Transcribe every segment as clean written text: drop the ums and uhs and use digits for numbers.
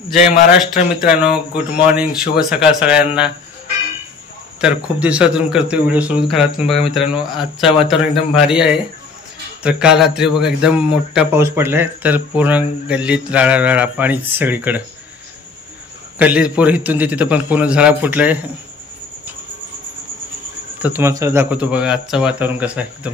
जय महाराष्ट्र मित्रांनो, good morning, शुभ सकाळ सगळ्यांना। तर खूप दिवसातून करतोय व्हिडिओ सुरू घरातून। बघा मित्रांनो, आजचं वातावरण एकदम भारी आहे। तर काल रात्री बघा एकदम मोठा पाऊस पडलाय, तर पूर्ण गल्लीत राडा पाणी सगळीकडे। गल्लीत पूर्ण इथून तिथं पण पूर्ण झरा फुटलाय। तर तुम्हाला दाखवतो बघा आजचं वातावरण कसं आहे एकदम।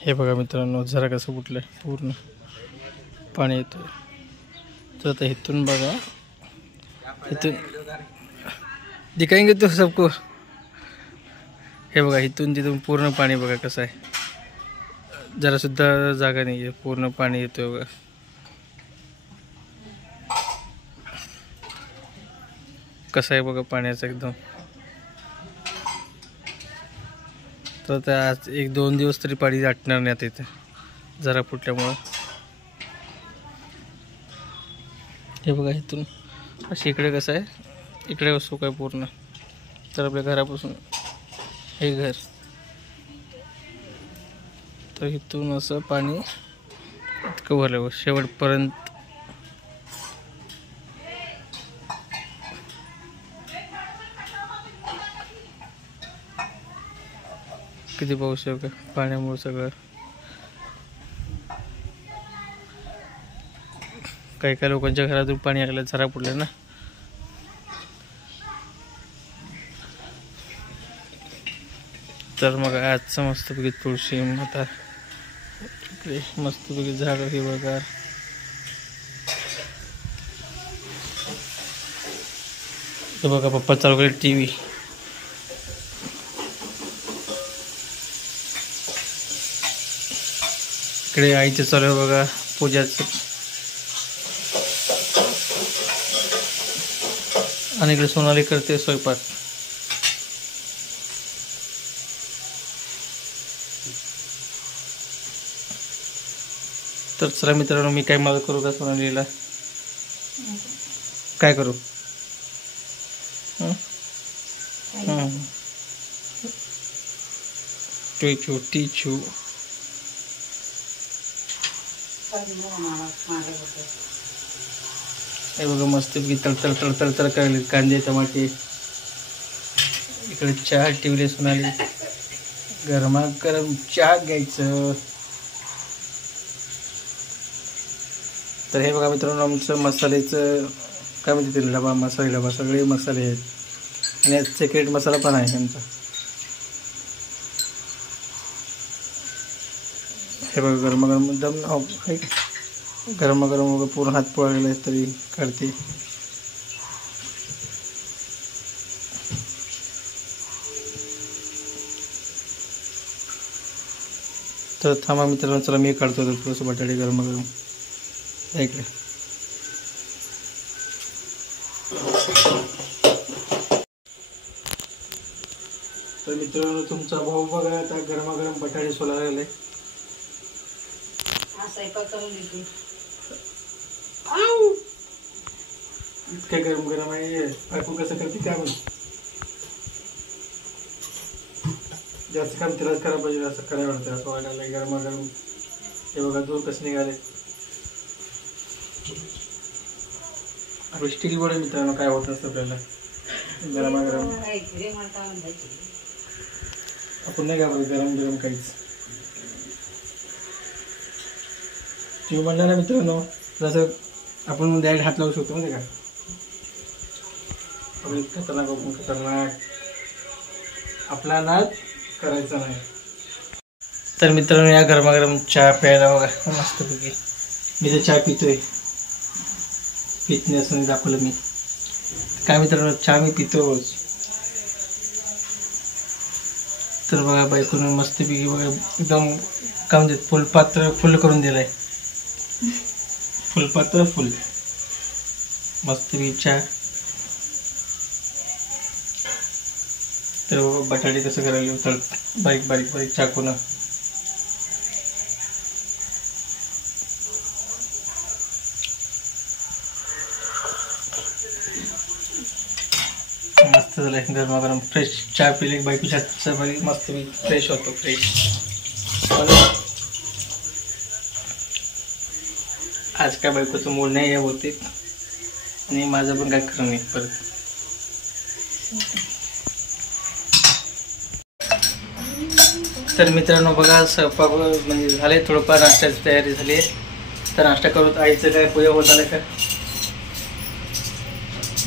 हे बघा मित्रांनो, झरा कसं फुटलंय, पूर्ण पाणी येतोय। तर आता इथून बघा, इथून दिखाएंगे तो सबको। हे बघा इथून तिथून पूर्ण पाणी बघा कसं आहे, जरा सुद्धा जागा नाही आहे, पूर्ण पाणी येतोय बघा। कसं आहे बघा पाण्याचं एकदम। तर आता आज 1-2 दिवस तरी पाणी आटणार नाही आता इथे जरा फुटल्यामुळं। हे बघा इथून अशी इकडे कसं आहे, इकडे असो काय पूर्ण। तर आपल्या घरापासून हे घर, तर इथून असं पाणी इतकं भरलं शेवटपर्यंत। किती पाऊस आहे का पाण्यामुळे सगळं। काही लोकांच्या घरातून पाणी आलं, झरा फुटलं ना। तर मग आजचं मस्तपैकी तुळशी माता इकडे मस्तपैकी झाड हे बघा। तर बघा पप्पा चालू केले टीव्ही। इकडे आईचं चालू आहे बघा पूजाचं, आणि इकडे सोनाली करते स्वयंपाक। तर चला मित्रांनो, मी काय मदत करू का सोनालीला? काय करू? टीचू हे बघा मस्तपैकी तळतळ करायला कांदे टमाटे। इकडे चहा ठेवले सोनाली, गरमागरम चहा घ्यायचं। तर हे बघा मित्रांनो, आमचं मसाल्याचं काय म्हणते ते डबा, मसाले डबा, सगळे मसाले आहेत आणि सिक्रेट मसाला पण आहे आमचा। हे बघा गरमागरम एकदम गरमागरम वगैरे पूर्ण हात पोळलेला आहे तरी काढते। तर थांबा मित्रांनो, चला मी काढतो थोडंसं बटाटे गरमागरम इकडे। तर मित्रांनो, तुमचा भाऊ बघा आता गरमागरम बटाटे सोलायला लागले। इतक्या गरम आहे, बायको कसं करते काय म्हणून। जास्त काम तिलाच करायला पाहिजे, असं करायला वाटतं, असं वाटायला लागलं गरमागरम। हे बघा दूर कसं निघाले। स्टील बडे मित्रांनो काय होत असतं आपल्याला गरमागरम, आपण नाही घाबरत गरम काहीच। तुम्ही म्हणला ना मित्रांनो, जसं आपण डायरेक्ट हात लावू शकतो माहिती का, आपण खतरनाक आपला नाद करायचा नाही। तर मित्रांनो, या गरमागरम चहा प्यायला बघा मस्तपैकी। मी तर चहा पितोय, पित नाही असं दाखवलं मी काय मित्रांनो, चहा मी पितो रोज। तर बघा बायकोने मस्तपैकी बघा एकदम काय म्हणते फुलपात्र फुल करून दिलाय, फुलपात्र फुल मस्तपैकी चहा। तर बटाटे कसं करायला तळ बारीक चाकून। मस्त झालं गरमागरम फ्रेश चहा पिले, बायकोच्या हातचा मस्त फ्रेश होतो, फ्रेश। आज काय बायकोचं मूड नाही आहे होते आणि माझं पण काय खरं नाही परत. तर मित्रांनो बघा स्वयंपाक म्हणजे झाले, थोडंफार नाश्त्याची तयारी झाली आहे. तर नाश्ता करून आईचं काय पूजा होत आलं का,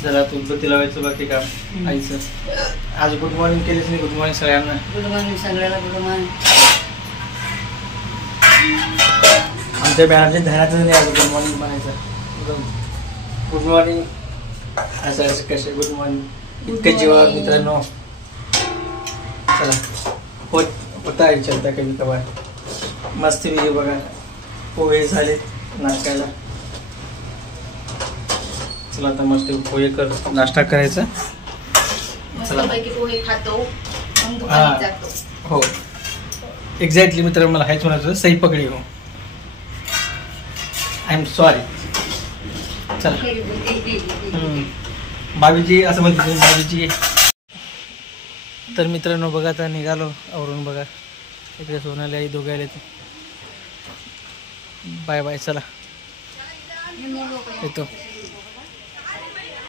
जरा उदबत्ती लावायचं बाकी काम आईचं. आज गुड मॉर्निंग केलीच नाही. गुड मॉर्निंग सगळ्यांना. गुड मॉर्निंग सगळ्याला. Good morning. आमच्या मॅडमच्या ध्यानातच नाही आज गुड मॉर्निंग म्हणायचं. गुड मॉर्निंग असं असं कसे गुड मॉर्निंग इतकं जीवा मित्रांनो. चला होता विचारता कधी कवा मस्त विजय बघा. पोहे झाले नाश्त्याला. चला आता मस्त पोहे कर नाश्ता करायचा. चला पोहे खातो हां हो एक्झॅक्टली मित्रांनो, मला हायच म्हणायचं सही पकडी हो. I am sorry. चला भाभीजी असं म्हणते तुम्ही भाभीजी. तर मित्रांनो बघा आता निघालो आवरून बघा. इकडे सोनाली आई दोघे आले. Bye bye. चला येतो.